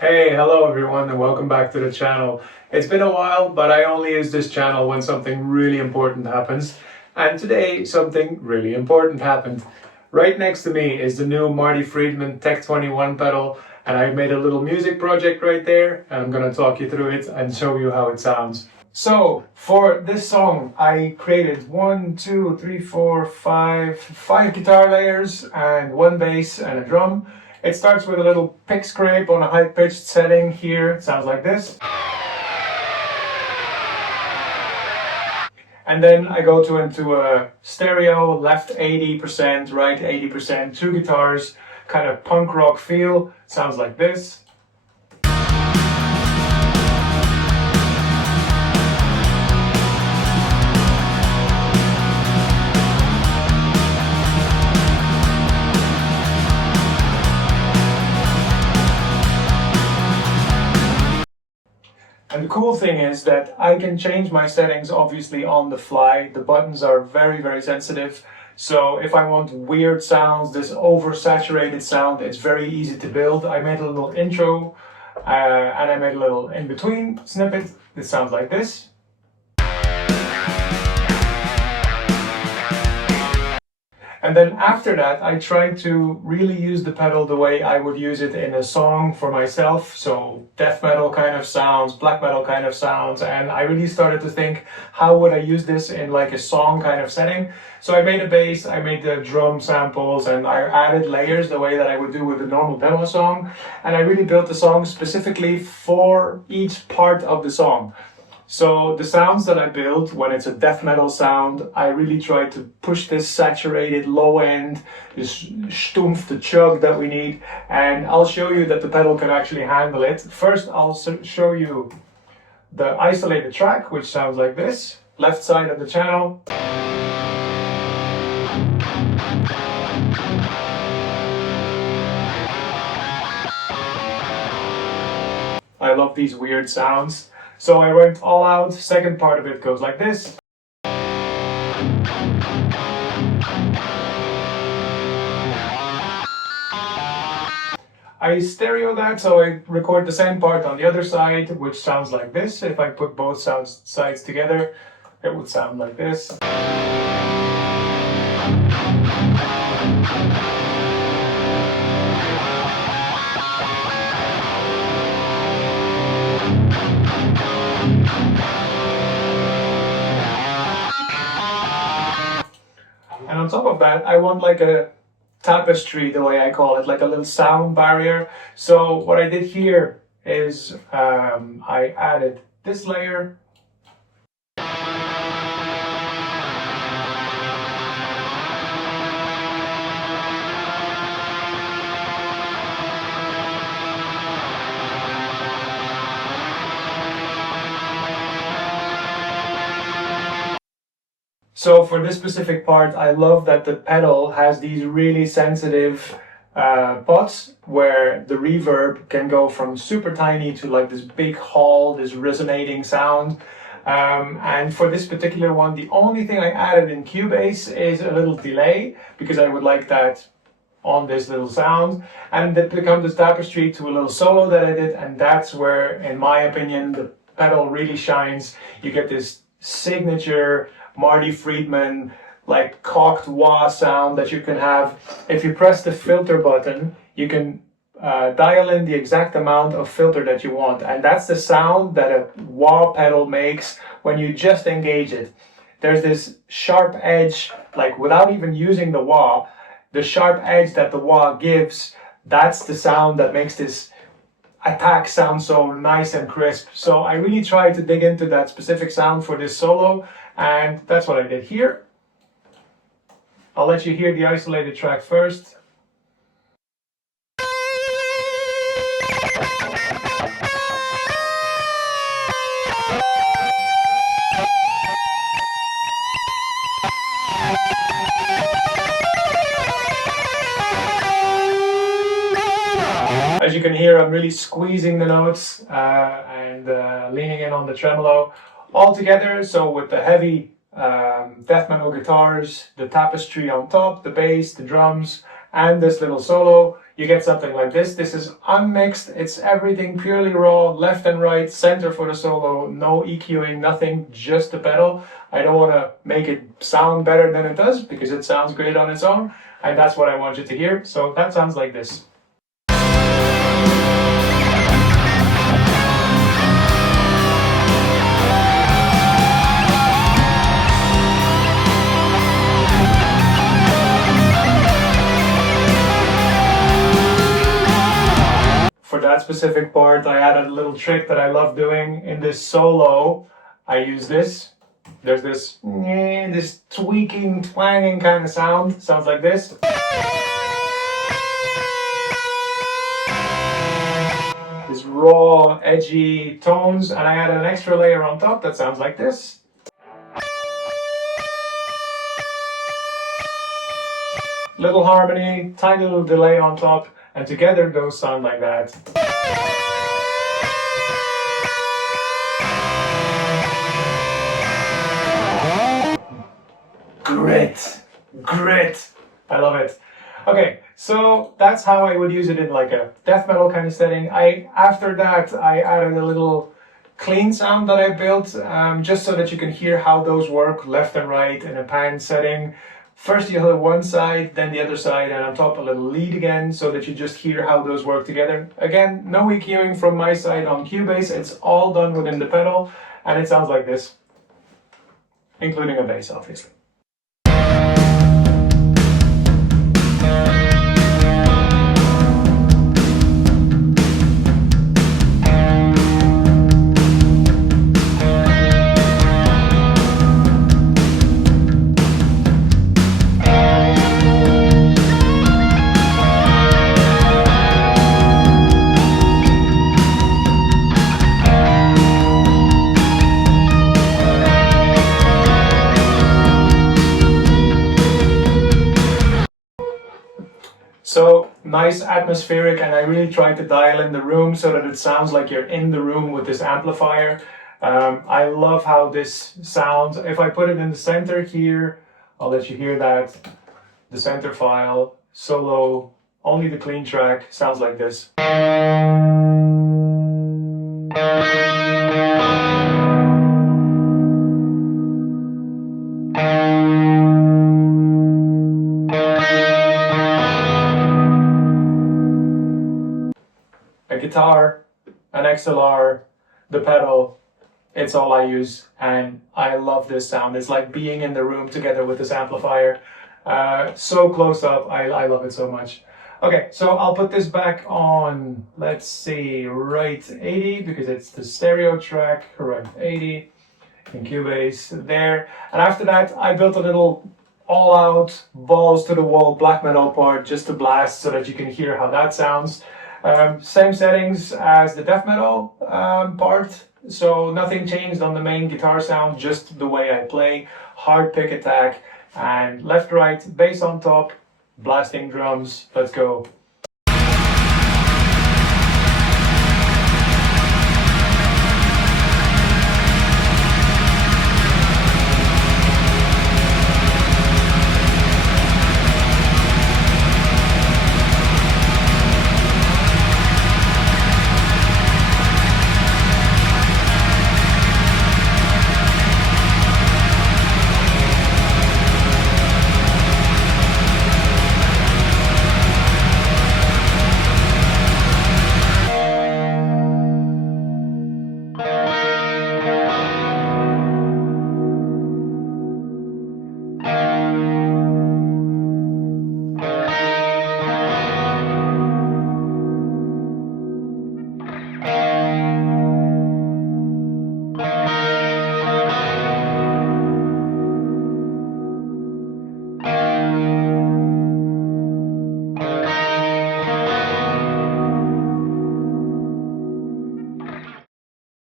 Hey, hello everyone and welcome back to the channel. It's been a while, but I only use this channel when something really important happens. And today, something really important happened. Right next to me is the new Marty Friedman Tech 21 pedal, and I've made a little music project right there, and I'm gonna talk you through it and show you how it sounds. So, for this song, I created five guitar layers and one bass and a drum. It starts with a little pick scrape on a high-pitched setting here. It sounds like this. And then I go into a stereo, left 80%, right 80%, two guitars, kind of punk rock feel. Sounds like this. And the cool thing is that I can change my settings obviously on the fly. The buttons are very, very sensitive. So if I want weird sounds, this oversaturated sound, it's very easy to build. I made a little intro and I made a little in-between snippet. This sounds like this. And then after that, I tried to really use the pedal the way I would use it in a song for myself. So death metal kind of sounds, black metal kind of sounds. And I really started to think, how would I use this in like a song kind of setting? So I made a bass, I made the drum samples, and I added layers the way that I would do with a normal demo song. And I really built the song specifically for each part of the song. So the sounds that I build when it's a death metal sound, I really try to push this saturated low end, this stumpf, the chug that we need, and I'll show you that the pedal can actually handle it. First, I'll show you the isolated track, which sounds like this, left side of the channel. I love these weird sounds. So I went all out. Second part of it goes like this. I stereo that, so I record the same part on the other side, which sounds like this. If I put both sides together, it would sound like this. And on top of that, I want like a tapestry, the way I call it, like a little sound barrier. So what I did here is I added this layer. So for this specific part, I love that the pedal has these really sensitive pots where the reverb can go from super tiny to like this big hall, this resonating sound. And for this particular one, the only thing I added in Cubase is a little delay because I would like that on this little sound. And that becomes this tapestry to a little solo that I did, and that's where, in my opinion, the pedal really shines. You get this signature Marty Friedman, like cocked wah sound that you can have. If you press the filter button, you can dial in the exact amount of filter that you want. And that's the sound that a wah pedal makes when you just engage it. There's this sharp edge, like without even using the wah, the sharp edge that the wah gives, that's the sound that makes this attack sound so nice and crisp. So I really tried to dig into that specific sound for this solo, and that's what I did here. I'll let you hear the isolated track first. As you can hear, I'm really squeezing the notes and leaning in on the tremolo all together. So with the heavy death metal guitars, the tapestry on top, the bass, the drums, and this little solo, you get something like this. This is unmixed, it's everything purely raw, left and right, center for the solo, no EQing, nothing, just the pedal. I don't want to make it sound better than it does because it sounds great on its own, and that's what I want you to hear. So that sounds like this. For that specific part, I added a little trick that I love doing. In this solo, I use this. There's this tweaking, twanging kind of sound. Sounds like this. These raw, edgy tones, and I added an extra layer on top that sounds like this. Little harmony, tiny little delay on top, and together those sound like that. Grit, grit. I love it. Okay, so that's how I would use it in like a death metal kind of setting. After that, I added a little clean sound that I built, just so that you can hear how those work left and right in a pan setting. First you have one side, then the other side, and on top a little lead again, so that you just hear how those work together. Again, no EQing from my side on Cubase, it's all done within the pedal, and it sounds like this, including a bass, obviously. So nice atmospheric, and I really tried to dial in the room so that it sounds like you're in the room with this amplifier. I love how this sounds. If I put it in the center here, I'll let you hear that. The center file, solo, only the clean track, sounds like this. A guitar, an XLR, the pedal, it's all I use, and I love this sound. It's like being in the room together with this amplifier. So close up, I love it so much. Okay, so I'll put this back on, let's see, right 80, because it's the stereo track, right 80, in Cubase there. And after that, I built a little all-out, balls-to-the-wall black metal part just to blast so that you can hear how that sounds. Same settings as the death metal part, so nothing changed on the main guitar sound, just the way I play. Hard pick attack and left right, bass on top, blasting drums. Let's go.